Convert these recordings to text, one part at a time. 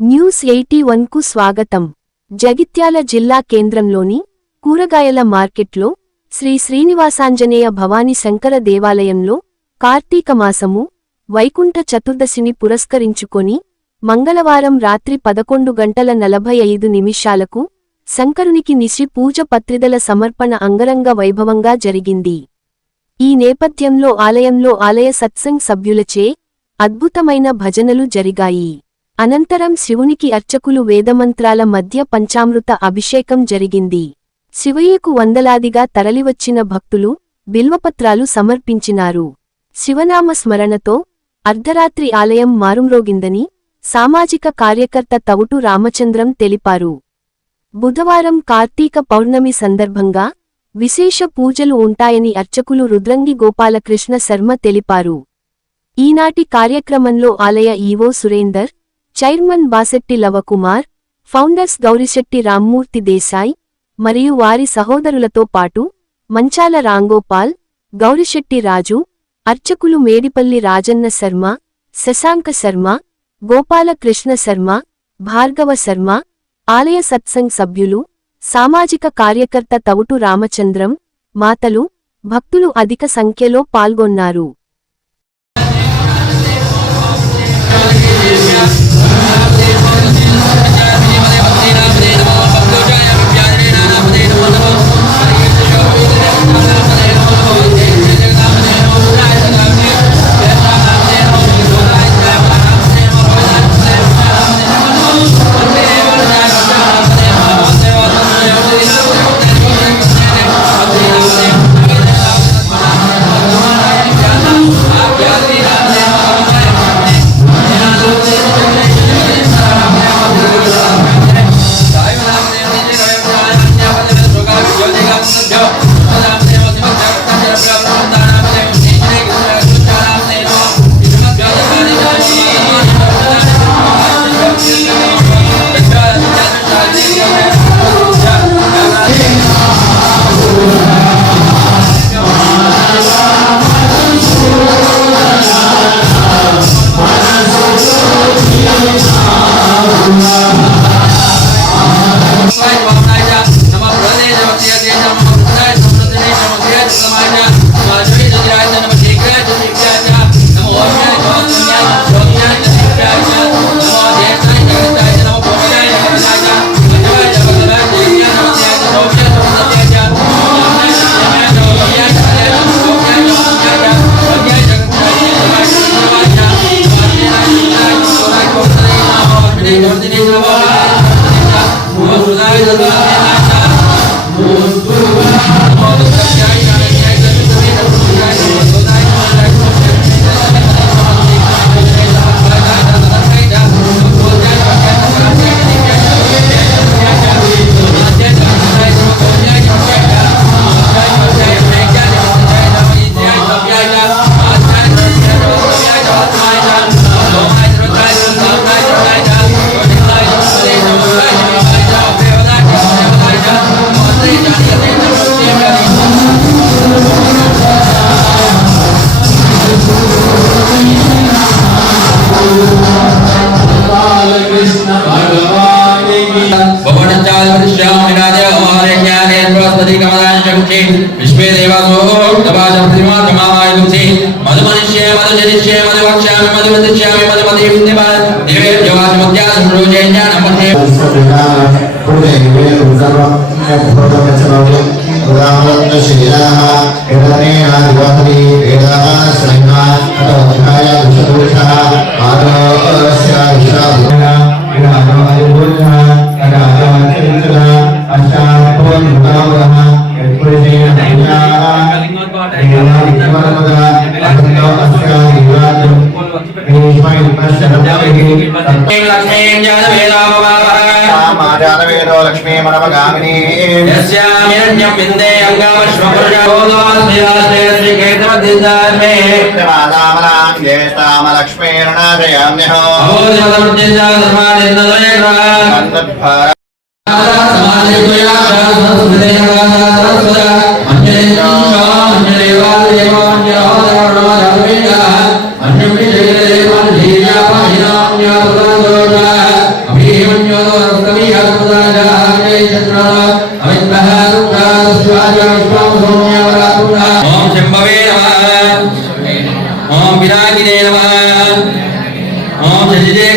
News 81 కు స్వాగతం. జగిత్యాల జిల్లా కేంద్రంలోని కూరగాయల మార్కెట్లో శ్రీ శ్రీనివాసాంజనేయ భవాని శంకర దేవాలయంలో కార్తీక మాసము వైకుంఠ చతుర్దశిని పురస్కరించుకొని మంగళవారం రాత్రి 11:45 శంకరునికి నిశి పూజ పత్రిదల సమర్పణ అంగరంగ వైభవంగా జరిగింది. ఈ నేపథ్యంలో ఆలయంలో ఆలయ సత్సంగ్ సభ్యులచే అద్భుతమైన భజనలు జరిగాయి. అనంతరం శివునికి అర్చకులు వేదమంత్రాల మధ్య పంచామృత అభిషేకం జరిగింది. శివయ్యకు వందలాదిగా తరలివచ్చిన భక్తులు బిల్వపత్రాలు సమర్పించినారు. శివనామ స్మరణతో అర్ధరాత్రి ఆలయం మారుమ్రోగిందని సామాజిక కార్యకర్త తవుటు రామచంద్రం తెలిపారు. బుధవారం కార్తీక పౌర్ణమి సందర్భంగా విశేష పూజలు ఉంటాయని అర్చకులు రుద్రంగి గోపాలకృష్ణ శర్మ తెలిపారు. ఈనాటి కార్యక్రమంలో ఆలయ EO Surender, chairman Basetti Lavakumar, founders Gourisetti Rammurthy Desai మరియు వారి సహోదరులతో పాటు మంచాల రాంగోపాల్, గౌరిశెట్టి రాజు, అర్చకులు మేడిపల్లి రాజన్న శర్మ, శశాంక శర్మ, గోపాలకృష్ణ శర్మ, భార్గవ శర్మ, ఆలయ సత్సంగ్ సభ్యులు, సామాజిక కార్యకర్త తవుటు రామచంద్రం, మాతలు, భక్తులు అధిక సంఖ్యలో పాల్గొన్నారు. లక్ష్మీ మనమగామిని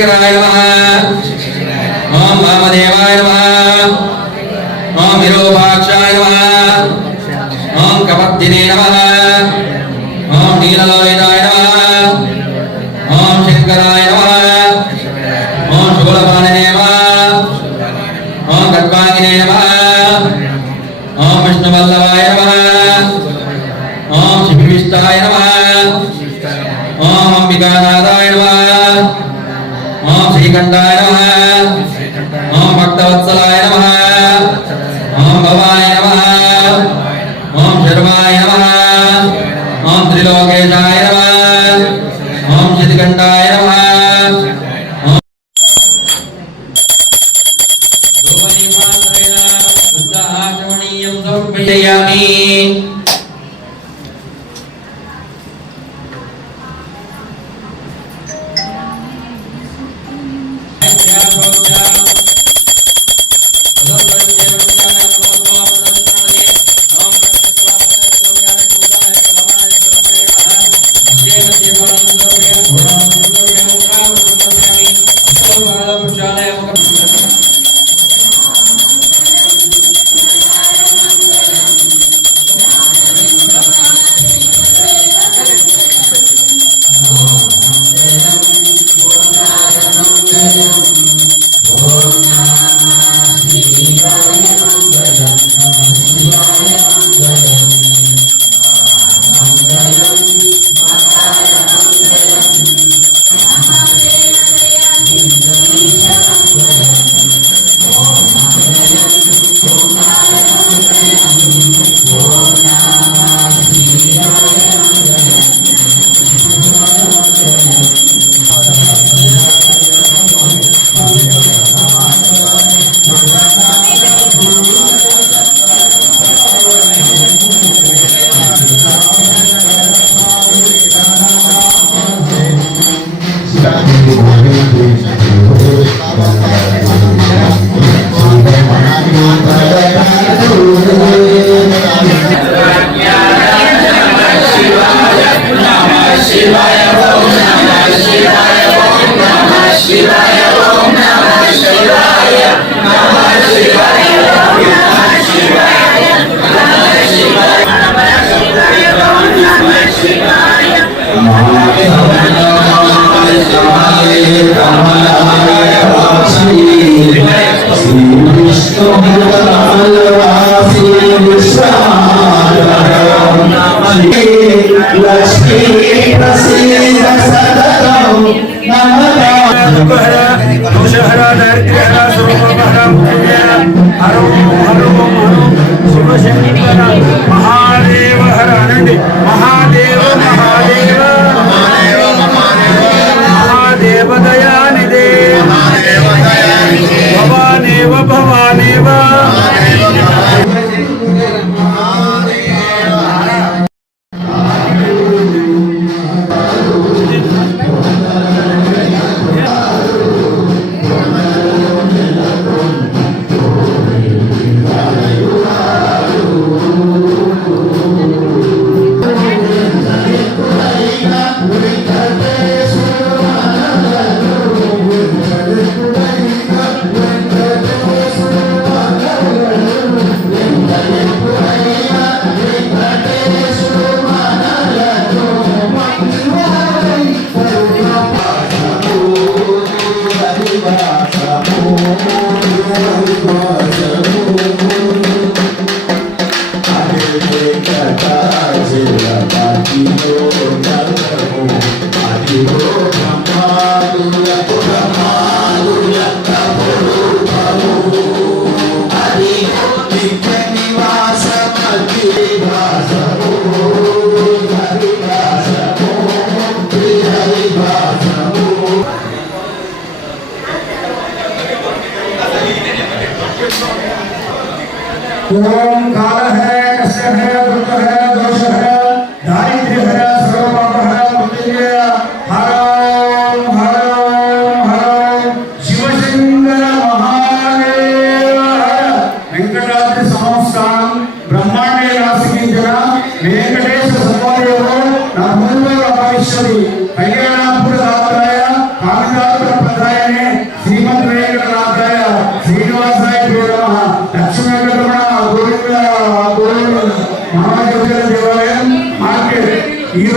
शंकराय नमः ओम वामदेवाय नमः ओम विरूपाक्षाय नमः ओम कपद्दिने नमः ओम नीललोहिताय नमः ओम शंकराय नमः ओम शूलपाणिने नमः ओम खड्गांगिने नमः ओम विष्णुवल्लभाय नमः ओम शिवविष्टाय नमः ओम अंबिकानाथाय नमः ओम श्रीकंठाय नमः ओम भक्तवत्सलाय नमः ओम भवाय नमः ओम शर्वाय नमः ओम त्रिलोकेशाय नमः ओम शितिकंठाय नमः ओम धूपदीपान्तरेण शुद्ध आचमनीयं समर्पयामि। महादेव हर आनंदी महादेव महादेव महादेव दयानिधे भवानेव भवानेव ओम काल है कस्य है दुख है दोष है दारिद्र्य है सर्वपाप है मृत्युंजय हर शिवशंकर महादेव वेंकटाद्रि संस्थान ब्रह्मांड राशि वेंकटेश सत्वदेव नमो भविष्यति कल्याणापुर दात्राय कामिदात्र प्रदाय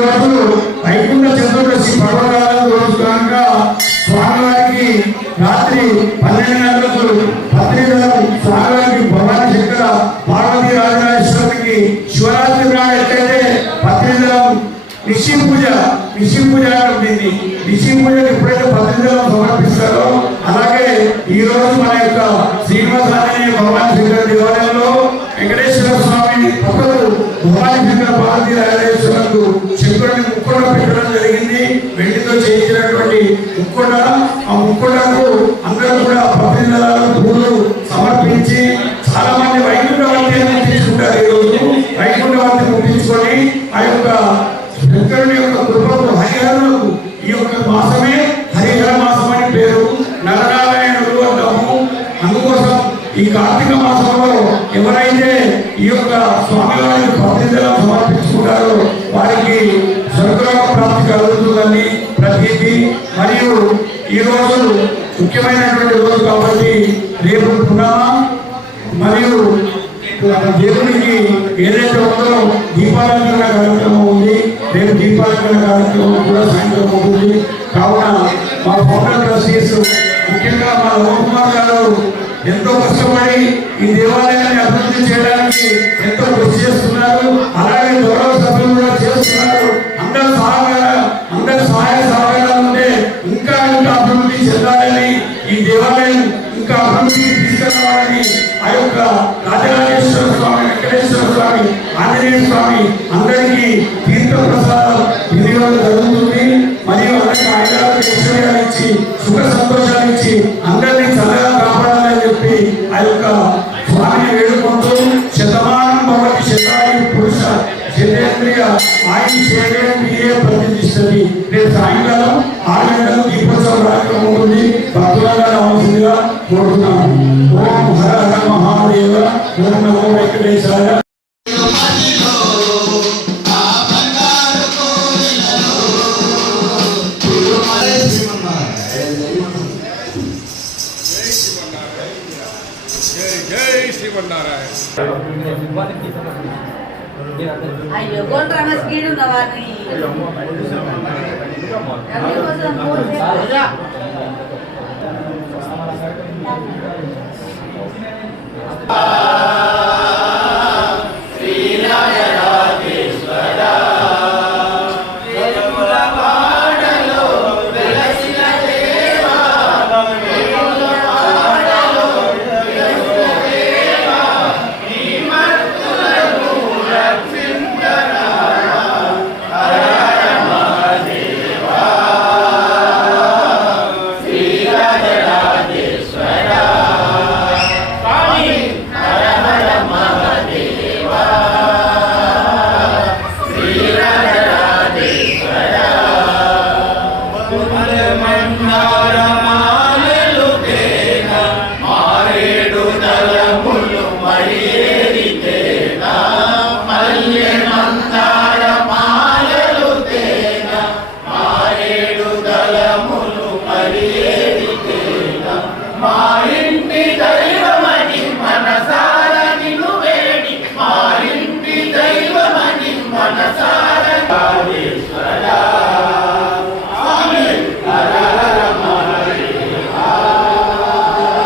రోజు వైకుంఠ చతుర్దశి పర్వకాలం రోజు కనుక స్వామివారికి రాత్రి 12 గంటలకు పత్రికలు స్వామివారికి భవానీ శంకర పార్వతీ రాజరాజేశ్వరికి శివరాత్రి నాడు ఎట్లయితే పత్రికలం నిశి పూజ ఉంటుంది. నిశి పూజకు ఎప్పుడైతే పత్రికలు సమర్పిస్తారో అలాగే ఈ రోజు మన యొక్క శ్రీనివాస ఆంజనేయ భవానీ శంకర దేవాలయంలో వెంకటేశ్వర స్వామి భక్తులు భవానీ శంకర పార్వతీ రాజరాజేశ్వరకు శంకరుని ముక్కొండ పెట్టడం జరిగింది. వెండితో చేయించినటువంటి ముక్కొండ. ఆ ముక్కొండకు అందరూ కూడా పత్రికలు పూలు సమర్పించి చాలా మంది వైకుంఠవర్తి తీసుకుంటారు. ఈ రోజు వైకుంఠవర్తి ముట్టించుకొని ఆ యొక్క శంకరుని యొక్క కృపకు హరిహరులకు ఈ యొక్క మాసమే హరిహర మాసం అని పేరు. నరనారాయణుడు అంటాము. అందుకోసం ఈ కార్తీక మాసంలో ఎవరైతే ఈ యొక్క స్వామివారికి పత్రికలు సమర్పించుకుంటారో వారికి స్వర్గలోక ప్రాప్తి కలుగుతుందని ప్రతీతి. మరియు ఈ రోజు ముఖ్యమైనటువంటి రోజు కాబట్టి రేపు పునః మరియు దేవునికి ఏదైతే ఉందో దీపాలంకరణ కార్యక్రమం ఉంది. రేపు దీపాలంకరణ కార్యక్రమం కూడా సాయంత్రం ఉంటుంది. కావున మా ఫౌండర్ ట్రస్టీస్ ముఖ్యంగా మా లోకుమార్ గారు ఎంతో కష్టపడి ఈ దేవాలయాన్ని అభివృద్ధి చేయడానికి ఎంతో కృషి చేస్తున్నారు. అలాగే గౌరవ సభ్యులు కూడా చేస్తున్నారు. అందరి సహాయ సహకారాలు ఉంటే ఇంకా అభివృద్ధి చెందాలని, ఈ దేవాలయం ఇంకా అభివృద్ధికి తీసుకెళ్లాలని ఆ యొక్క రాజరాజేశ్వర స్వామి, వెంకటేశ్వర స్వామి, ఆంజనేయ స్వామి అందరికీ తీర్థ ప్రసాదం వినియోగం జరుగుతుంది. మరియు అందరికీ ఐశ్వర్యాలు ఇచ్చి సుఖ సంతోషాలు ఇచ్చి అందరినీ చల్లగా కాపాడాలని చెప్పి ఆ యొక్క స్వామిని వేడుకుంటూ శతమానం భవతి శతాయు పురుష శతేంద్రియ ఆయుషేంద్రియ ప్రతిష్ఠిస్తుంది. రేపు సాయంకాలం 6 గంటలకు దీపోత్సవ కార్యక్రమం ఉంటుంది. భక్తులుగా రావాల్సిందిగా కోరుతున్నాను. ఓం హర హర మహాదేవ. ఓం నమో వెంకటేశాయ. అయ్యో గోల్డ్రామ స్పీడ్ ఉన్న వారిని మా